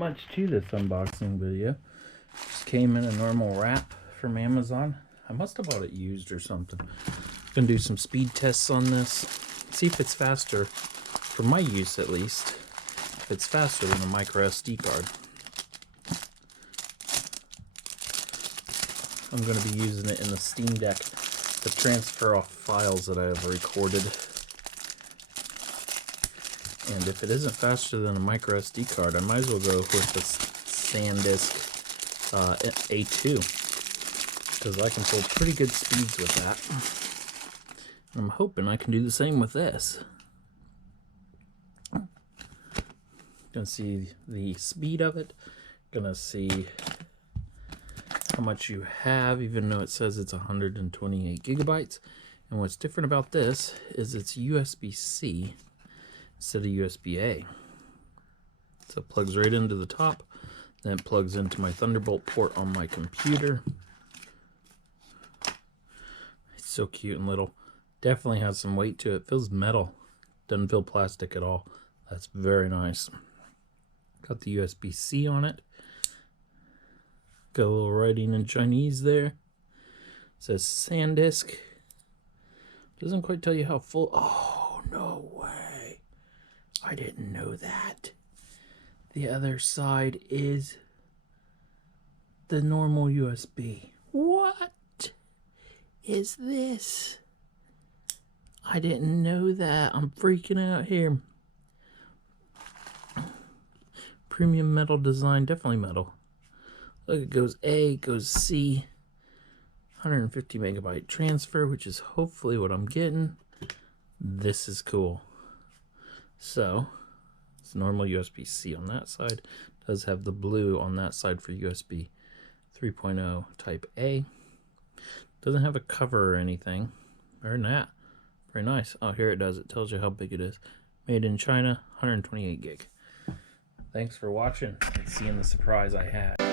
much to this unboxing video. Just came in a normal wrap from Amazon. I must have bought it used or something. Gonna do some speed tests on this. See if it's faster, for my use at least, if it's faster than a micro SD card. I'm gonna be using it in the Steam Deck to transfer off files that I have recorded. And if it isn't faster than a micro SD card, I might as well go with the SanDisk A2, because I can pull pretty good speeds with that. And I'm hoping I can do the same with this. Gonna see the speed of it, gonna see how much you have, even though it says it's 128 gigabytes. And what's different about this is it's USB-C instead of USB-A. So it plugs right into the top, then it plugs into my Thunderbolt port on my computer. It's so cute and little. Definitely has some weight to it. Feels metal. Doesn't feel plastic at all. That's very nice. Got the USB-C on it. Got a little writing in Chinese there. It says SanDisk. Doesn't quite tell you how full. Oh, no way. I didn't know that. The other side is the normal USB. What is this? I didn't know that. I'm freaking out here. Premium metal design, definitely metal. Look, it goes A, it goes C. 150 megabyte transfer, which is hopefully what I'm getting. This is cool. So, it's normal USB-C on that side. It does have the blue on that side for USB 3.0 type A. Doesn't have a cover or anything. Very nice. Oh, here it does. It tells you how big it is. Made in China, 128 gig. Thanks for watching and seeing the surprise I had.